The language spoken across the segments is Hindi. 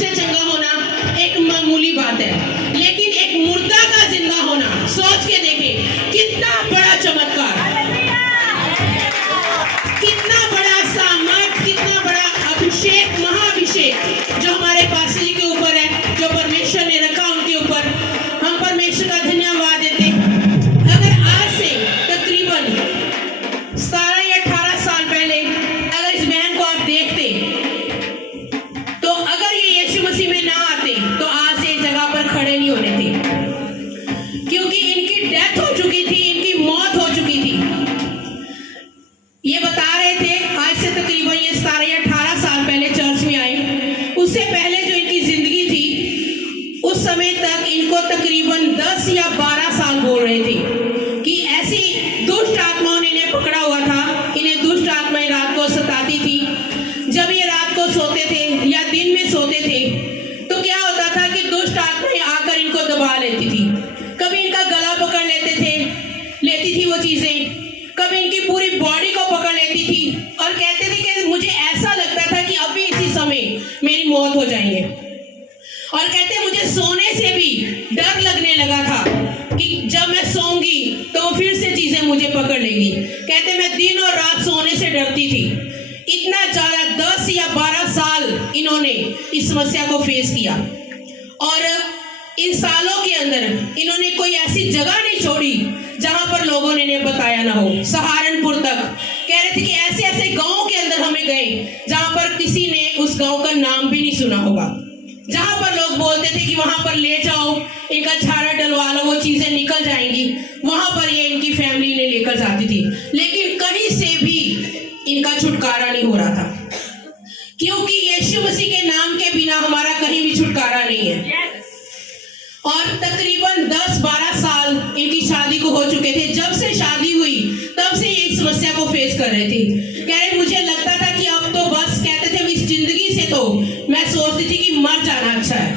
से चंगा होना एक मामूली बात है, लेकिन एक मुर्दा का जिंदा होना, सोच के देखें कितना बड़ा चमत्कार, कितना बड़ा सामर्थ, कितना बड़ा अभिषेक, महाअभिषेक जो हमारे पास्टर जी के ऊपर है, जो परमेश्वर ने रखा उनके ऊपर। हम परमेश्वर का धन्यवाद देते। अगर आज से तकरीबन 17 या 18 साल पहले अगर इस बहन को आप देखते, तो अगर ये यीशु मसीह में ना आते तो आज से इस जगह पर खड़े नहीं होने थे, क्योंकि इनकी डेथ हो चुकी थी, इनकी मौत हो चुकी थी। ये बता रहे थे आज से तकरीबन ये 17 या 18 साल पहले चर्च में आए। उससे पहले जो इनकी जिंदगी थी, उस समय तक इनको तकरीबन 10 या 12 साल बोल रहे थे कि ऐसी दुष्ट आत्माओं ने इन्हें पकड़ा हुआ था। इन्हें दुष्ट आत्माएं रात को सताती थी। जब ये रात को सोते थे या दिन में सोते थे तो क्या होता था कि दुष्ट आत्माएं आकर इनको दबा लेती थी। कभी इनका गला पकड़ लेती थी वो चीजें, कभी इनकी पूरी बॉडी को पकड़ लेती थी और कहते थे कि मुझे ऐसा लगता था कि अभी इसी समय मेरी मौत हो जाएगी। और कहते मुझे सोने से भी डर लगने लगा था कि जब मैं सोऊंगी तो वो फिर से चीजें मुझे पकड़ लेंगी। कहते मैं दिन और रात सोने से डरती थी। इतना ज्यादा 10 या 12 साल इन्होंने इस समस्या को फेस किया, और इन सालों के अंदर इन्होंने कोई ऐसी जगह नहीं छोड़ी जहां पर लोगों ने इन्हें बताया ना हो। सहारनपुर तक कह रहे थे कि ऐसे ऐसे गांव के अंदर हमें गए जहां पर किसी ने उस गांव का नाम भी नहीं सुना होगा, जहां पर लोग बोलते थे कि वहां पर ले जाओ, इनका झाड़ा डलवा लो, वो चीजें निकल जाएंगी। वहां पर ये इनकी फैमिली ने लेकर जाती थी, लेकिन कहीं से भी इनका छुटकारा नहीं हो रहा था, क्योंकि यीशु मसीह के नाम के बिना हमारा कहीं भी छुटकारा नहीं है। और तकरीबन 10-12 साल इनकी शादी को हो चुके थे। जब से शादी हुई तब से ये इस समस्या को फेस कर रहे थे। कह रहे मुझे लगता था कि अब तो बस, कहते थे इस जिंदगी से तो मैं सोचती थी कि मर जाना अच्छा है,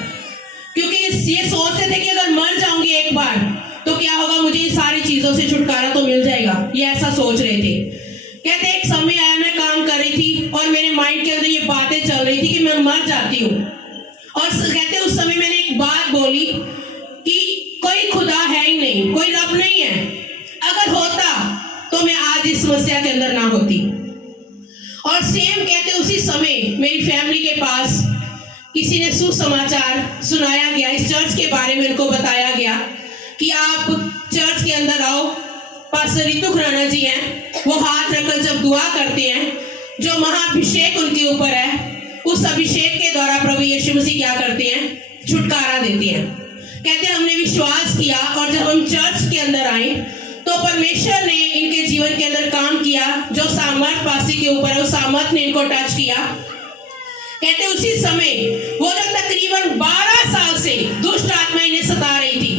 क्योंकि ये सोचते थे कि अगर मर जाऊंगी एक बार तो क्या होगा, मुझे इन सारी चीजों से छुटकारा तो मिल जाएगा। ये ऐसा सोच रहे थे। कहते एक समय आया, मैं काम कर रही थी और मेरे माइंड के अंदर ये बातें चल रही थी कि मैं मर जाती हूँ। और कहते उस समय मैंने एक बात बोली कि कोई खुदा है ही नहीं, कोई रब नहीं है। अगर होता तो मैं आज इस समस्या के अंदर ना होती। और सेम कहते उसी समय मेरी फैमिली के पास किसी ने सुसमाचार सुनाया गया, इस चर्च के बारे में उनको बताया गया कि आप चर्च के अंदर आओ। पास्टर रितु खुराना जी हैं, वो हाथ रखकर जब दुआ करते हैं, जो महाअभिषेक उनके ऊपर है, उस अभिषेक के द्वारा प्रभु यीशु मसीह क्या करते हैं, छुटकारा देते हैं। कहते हैं हमने विश्वास किया और जब हम चर्च के अंदर आए तो परमेश्वर ने इनके जीवन के अंदर काम किया। जो सामर्थ पास्टर के ऊपर है, उस सामर्थ ने इनको टच किया। कहते उसी समय वो जो तकरीबन 12 साल से दुष्ट आत्मा इन्हें सता रही थी,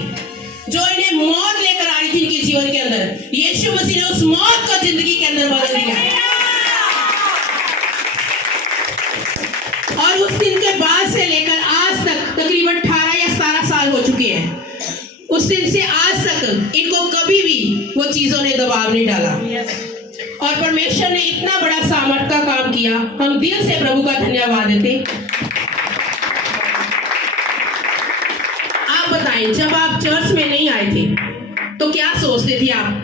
जो इन्हें मौत लेकर आ रही थी इनके जीवन के अंदर, यीशु मसीह ने उस मौत को जिंदगी के अंदर बदल दिया। और उस दिन के बाद से लेकर आज तक तकरीबन 18 या 17 साल हो चुके हैं। उस दिन से आज तक इनको कभी भी वो चीजों ने दबाव नहीं डाला, और परमेश्वर ने इतना बड़ा सामर्थ का काम किया। हम दिल से प्रभु का धन्यवाद देते। आप बताएं, जब आप चर्च में नहीं आए थे तो क्या सोचते थे आप?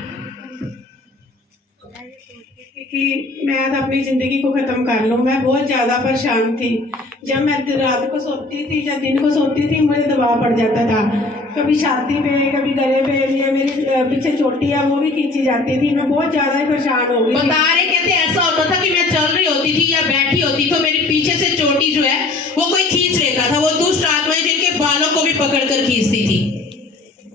कि मैं अपनी ज़िंदगी को ख़त्म कर लूँ। मैं बहुत ज़्यादा परेशान थी। जब मैं रात को सोती थी या दिन को सोती थी, मुझे दबाव पड़ जाता था। कभी छाती पे, कभी गले पे, या मेरी पीछे चोटी है वो भी खींची जाती थी। मैं बहुत ज़्यादा ही परेशान हो गई। बता रहे कहते ऐसा होता था कि मैं चल रही होती थी या बैठी होती तो मेरे पीछे से चोटी जो है वो कोई खींच लेता था। वो दुष्ट आत्माएं जिनके बालों को भी पकड़ कर खींचती थी।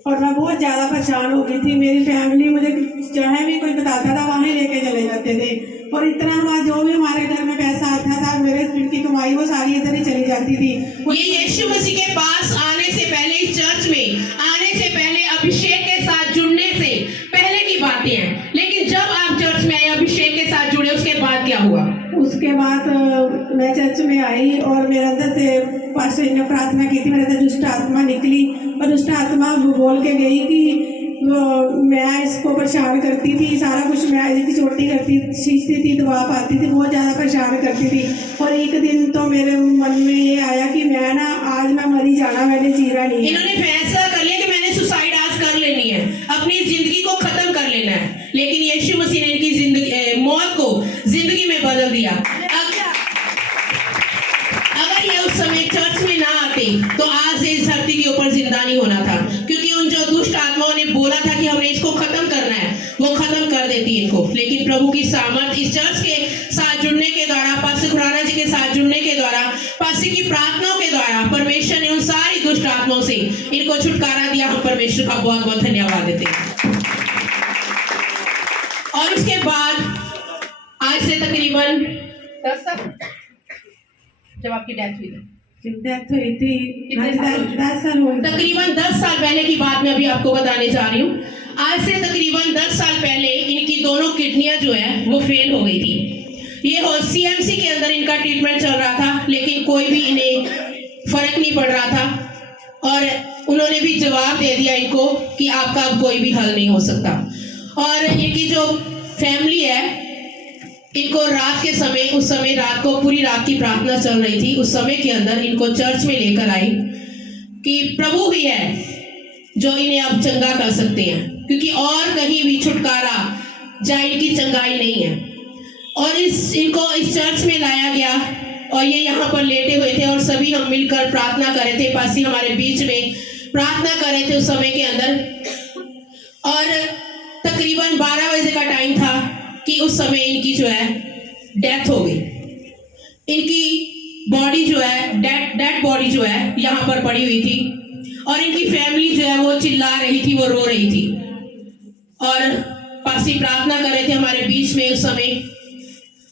और मैं बहुत ज़्यादा परेशान हो गई थी। मेरी फैमिली मुझे जहाँ भी कोई बताता था वहीं लेके चले जाते थे, और इतना हमारा जो भी हमारे घर में पैसा आता था, मेरे की कमाई वो सारी इधर ही चली जाती थी। ये यीशु मसीह के पास आने से पहले, इस चर्च में आने से पहले, अभिषेक के साथ जुड़ने से पहले की बातें हैं। लेकिन जब आप चर्च में आए, अभिषेक के साथ जुड़े, उसके बाद क्या हुआ? उसके बाद मैं चर्च में आई और मेरे अंदर से पास्टर ने प्रार्थना की थी, मेरे अंदर दुष्ट आत्मा निकली, और दुष्ट आत्मा बोल के गई कि मैं इसको परेशान करती थी, सारा कुछ मैं इसकी चोटी करती, खींचती थी, दबा पाती थी, बहुत ज़्यादा परेशान करती थी। और एक दिन तो मेरे मन में ये आया कि मैं ना जीना नहीं है। इन्होंने फैसला कर लिया कि मैंने सुसाइड आज कर लेनी है, अपनी जिंदगी को खत्म कर लेना है, लेकिन यीशु मसीह ने इनकी जिंदगी मौत को जिंदगी में बदल दिया। अगर ये उस समय चर्च में ना आते तो आज इस धरती के ऊपर जिंदा नहीं होना था, क्योंकि उन जो दुष्ट आत्माओं ने बोला था कि हमने इसको खत्म करना है, वो खत्म कर देती इनको। लेकिन प्रभु की सामर्थ इस चर्च के साथ जुड़ने के द्वारा, पास्टर खुराना जी के साथ जुड़ने के द्वारा, पास्टर की प्रार्थनाओं के द्वारा परमेश्वर ने उन सारी दुष्ट आत्माओं से इनको छुटकारा दिया। हम परमेश्वर का बहुत बहुत धन्यवाद देते हैं। और उसके बाद आज से तकरीबन 10 साल जब आपकी डेथ हुई थी, डेथ हुई थी 10 साल हुए। तकरीबन 10 साल पहले की बात मैं अभी आपको बताने जा रही हूँ। आज से तकरीबन 10 साल पहले इनकी दोनों किडनियां जो है वो फेल हो गई थी। ये CMC के अंदर इनका ट्रीटमेंट चल रहा था, लेकिन कोई भी इन्हें फर्क नहीं पड़ रहा था और उन्होंने भी जवाब दे दिया इनको कि आपका अब कोई भी हल नहीं हो सकता। और इनकी जो फैमिली है, इनको रात के समय, उस समय रात को पूरी रात की प्रार्थना चल रही थी, उस समय के अंदर इनको चर्च में लेकर आई कि प्रभु ही है जो इन्हें अब चंगा कर सकते हैं, क्योंकि और कहीं भी छुटकारा या इनकी चंगाई नहीं है। और इनको इस चर्च में लाया गया और ये यहाँ पर लेटे हुए थे और सभी हम मिलकर प्रार्थना कर रहे थे। पासी हमारे बीच में प्रार्थना कर रहे थे उस समय के अंदर। और तकरीबन 12 बजे का टाइम था कि उस समय इनकी जो है डेथ हो गई। इनकी बॉडी जो है, डेड बॉडी जो है यहाँ पर पड़ी हुई थी और इनकी फैमिली जो है वो चिल्ला रही थी, वो रो रही थी। और पासी प्रार्थना कर रहे थे हमारे बीच में उस समय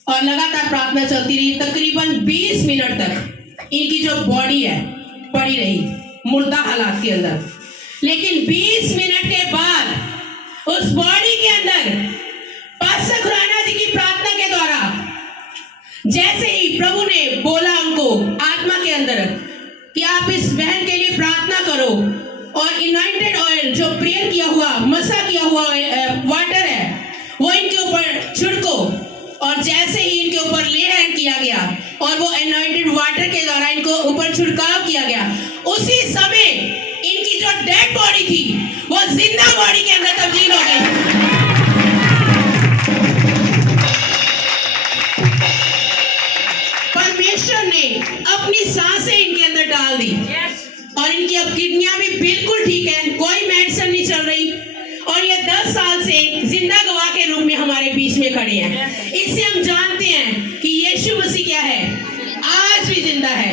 और लगातार प्रार्थना चलती रही। तकरीबन 20 मिनट तक इनकी जो बॉडी है पड़ी रही मुर्दा हालात के अंदर। लेकिन 20 मिनट के बाद उस बॉडी के अंदर पास्टर खुराना जी की प्रार्थना के द्वारा जैसे ही प्रभु ने बोला उनको आत्मा के अंदर कि आप इस बहन के लिए प्रार्थना करो और इनॉइंटेड ऑयल जो प्रेयर किया हुआ, मसा किया हुआ वाटर है वो इनके ऊपर छिड़को। और जैसे ही इनके ऊपर ले हैंड किया गया और वो एनॉइंटेड वाटर के द्वारा इनको ऊपर छिड़काव किया गया, उसी समय इनकी जो डेड बॉडी थी वो जिंदा बॉडी के अंदर तब्दील हो गई। परमेश्वर ने अपनी सांसें इनके अंदर डाल दी और इनकी अब किडनियां भी बिल्कुल ठीक है, कोई मेडिसिन नहीं चल रही और ये 10 साल से जिंदा गवाह के रूप में हमारे बीच में खड़े हैं। इससे हम जानते हैं कि यीशु मसीह क्या है, आज भी जिंदा है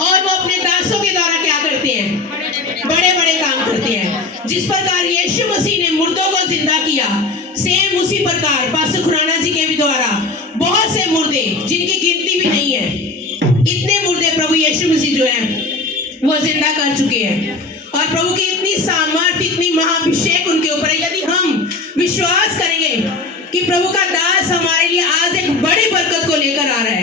और वो अपने दासों के द्वारा क्या करते हैं, बड़े बड़े काम करते हैं। जिस प्रकार यीशु मसीह ने मुर्दों को जिंदा किया, सेम उसी प्रकार पास्टर खुराना जी के भी द्वारा बहुत से मुर्दे जिनकी गिनती भी नहीं है, इतने मुर्दे प्रभु यीशु मसीह जो है वो जिंदा कर चुके हैं। और प्रभु की इतनी सामर्थ, इतनी महाअभिषेक उनके ऊपर है। यदि हम विश्वास करेंगे कि प्रभु का दास हमारे लिए आज एक बड़ी बरकत को लेकर आ रहा है,